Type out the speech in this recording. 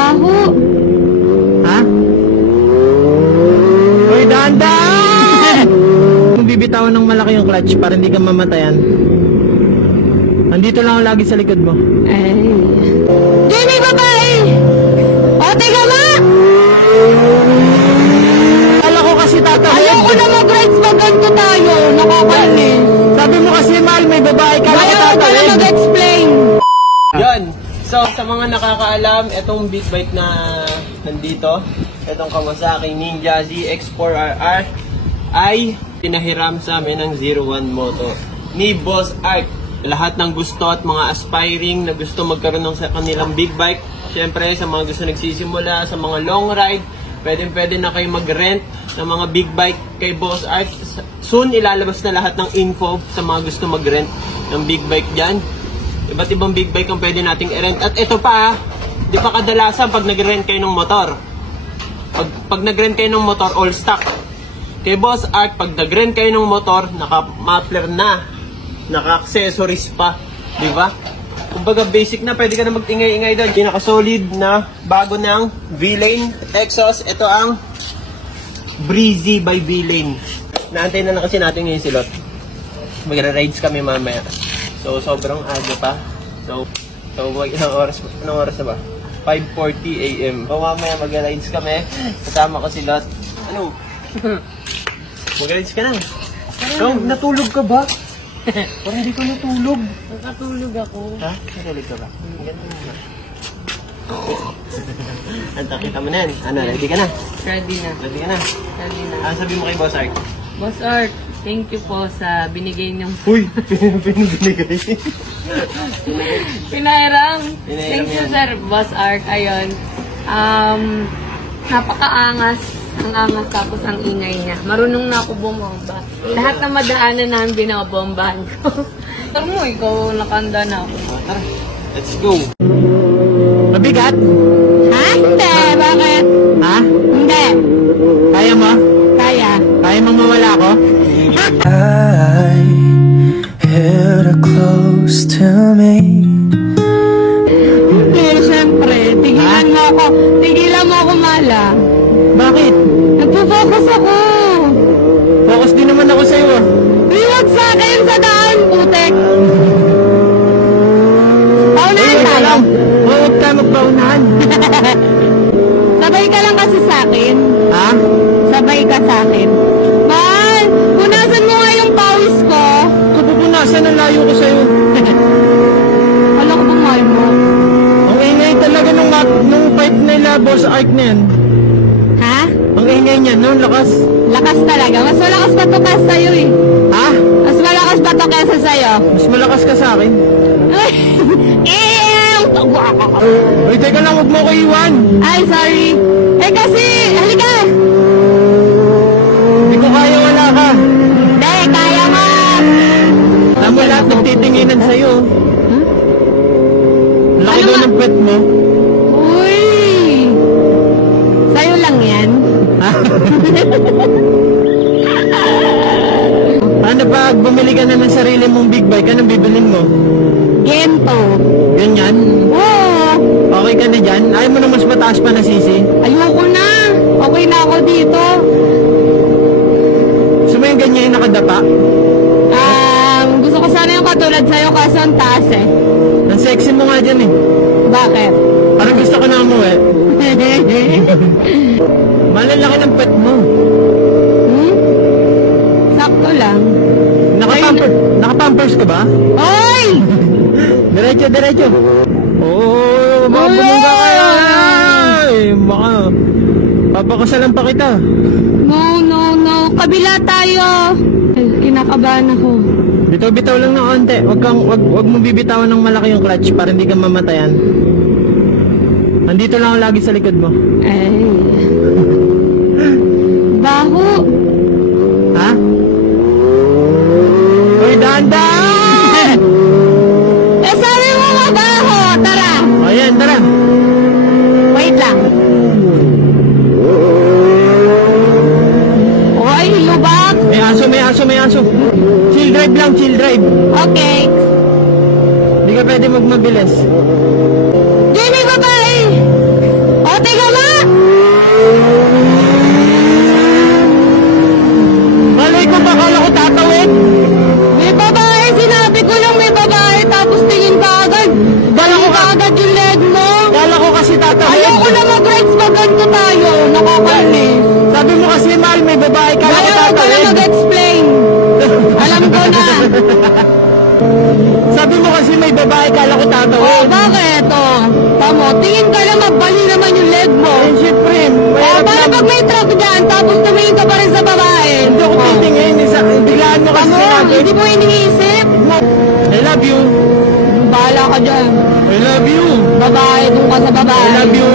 Baho. Ha? Uy, dahan-dahan! Kung bibitawan ng malaki yung clutch para hindi ka mamatayan. Andito lang ako lagi sa likod mo. Ay. Jenny, babae! O, teka ma! Kala ko kasi tatawid. Ayoko na mag-rides pag ganito tayo. Nakakainis. Sabi mo kasi, mahal, may babae. Kala ko Ayaw ka na tatawid. mag-explain. Yun. So, sa mga nakakaalam, itong big bike na nandito, itong Kawasaki Ninja ZX4RR, ay pinahiram sa amin ng 01 Moto ni Boss Art. Lahat ng gusto at mga aspiring na gusto magkaroon ng kanilang big bike, syempre sa mga gusto nagsisimula, sa mga long ride, pwede na kayo mag-rent ng mga big bike kay Boss Art. Soon ilalabas na lahat ng info sa mga gusto mag-rent ng big bike dyan. Iba't ibang big bike ang pwede nating i-rent. At ito pa, di pa kadalasan pag nag-rent kayo ng motor. Pag nag-rent kayo ng motor, all stock. Kay Boss Art, pag nag-rent kayo ng motor, naka-muffler na, naka-accessories pa, di ba? Kumbaga basic na, pwede ka na mag-ingay-ingay doon. Pinaka-solid na bago ng V-Lane exhaust. Ito ang Breezy by V-Lane. Naantay na kasi natin ngayon silot. Magra-rides kami mamaya. So, sobrang aga pa. So anong oras na ba? 5:40 AM. So, mamaya mag-rides kami. Kasama ko si Lot. Ano? Mag-rides ka na. So, natulog ka ba? Parang hindi ka natulog. Nakatulog ako. Ha? Natulog ka ba? Ganda na. Anta, kita mo na yan. Ano, ready ka na? Ready na. Ready ka na? Ready na. Ano sabi mo kay Boss Art? Boss Art, thank you po sa binigay niyong... Uy! Pinibinigay. Pinahiram. Pinahiram Thank you, yan. sir. Boss Art. Ayun. Napakaangas. Ang angas tapos ang ingay niya. Marunong na ako bumomba. Lahat na madaanan namin binabombahan ko. Tara mo, ikaw nakanda na ako. Tara, let's go! Mabigat? Ha? Hindi. Bakit? Ha? Hindi. Kaya mo? Kaya. Kaya mong mawala ako? I held her close to me. Hindi, syempre. Tigilan mo ako. Tigilan mo ako, Mala. Bakit? Nagpo-focus ako. Focus din naman ako sa'yo ah. Liwag sa akin sa daan, putek. Paunahan Uy, tayo. huwag tayo magpaunahan. Sabay ka lang kasi sa akin. Ha? Sabay ka sa akin. Mahal, punasan mo nga yung pawis ko. Kapupunasan ang layo ko sa'yo. Alam ko bang mahal mo? Ang ingay talaga nung pipe nila, Boss Art na yan. Ha? Ang ingay niya, no? Lakas. Lakas talaga. Mas malakas pa to kaysa sa'yo eh. Ha? Mas malakas pa to kaysa sa'yo. Mas malakas ka sa akin. Ay! Uy, teka lang, huwag mo ko iwan. Ay, sorry. Eh kasi, halika. Hindi ko kaya, wala ka. Hindi, kaya mo. Alam mo lahat, nagtitinginan sa'yo. Laki Ano daw ba? ng pet mo. Uy! Sa'yo lang yan. Ha? Paano pag bumili ka na ng sarili mong big bike, anong bibilin mo? Gento. Ganyan? Oo. Okay ka na dyan? Ayaw mo na mas mataas pa na sisi? Ayoko na. Okay na ako dito. Gusto mo yung ganyan yung nakadapa? Gusto ko sana yung katulad sa'yo kaso ang taas eh. Ang sexy mo nga dyan eh. Bakit? Parang gusto ko na umuwi. Malalaki ng pet mo. Hmm? Sakto lang. Nakapampers ka ba? Oy! Diretso, diretso. Oo, makabulunga ka. Ay, baka papakasalan pa kita. No. Kabila tayo. Ay, kinakabahan ako. Bitaw-bitaw lang ng konti. Wag mo bibitawan ng malaki yung clutch para hindi ka mamatayan. Andito lang ako lagi sa likod mo. Ay. Baho. Ha? Uy, dahan-dahan! Eh, sabi mo mabaho. Tara. O yan, tara. Wait lang. Oy, lubak. May aso. Chill drive lang, chill drive. Okay. Hindi ka pwede magmabilis. Jenny, babae! babae, kala ko Oh, tatawid. bakit? Oh, tamo, tingin ka lang, mabali naman yung leg mo. Eh, syempre, Oh, mahirap paano lang. pag may truck dyan, tapos tumingin ka pa rin sa babae? Hindi ako titingin, biglaan mo kasi Tamo, sinabi. hindi mo iniisip. I love you. Bahala ka dyan. I love you. Babae, kung ka sa babae. I love you.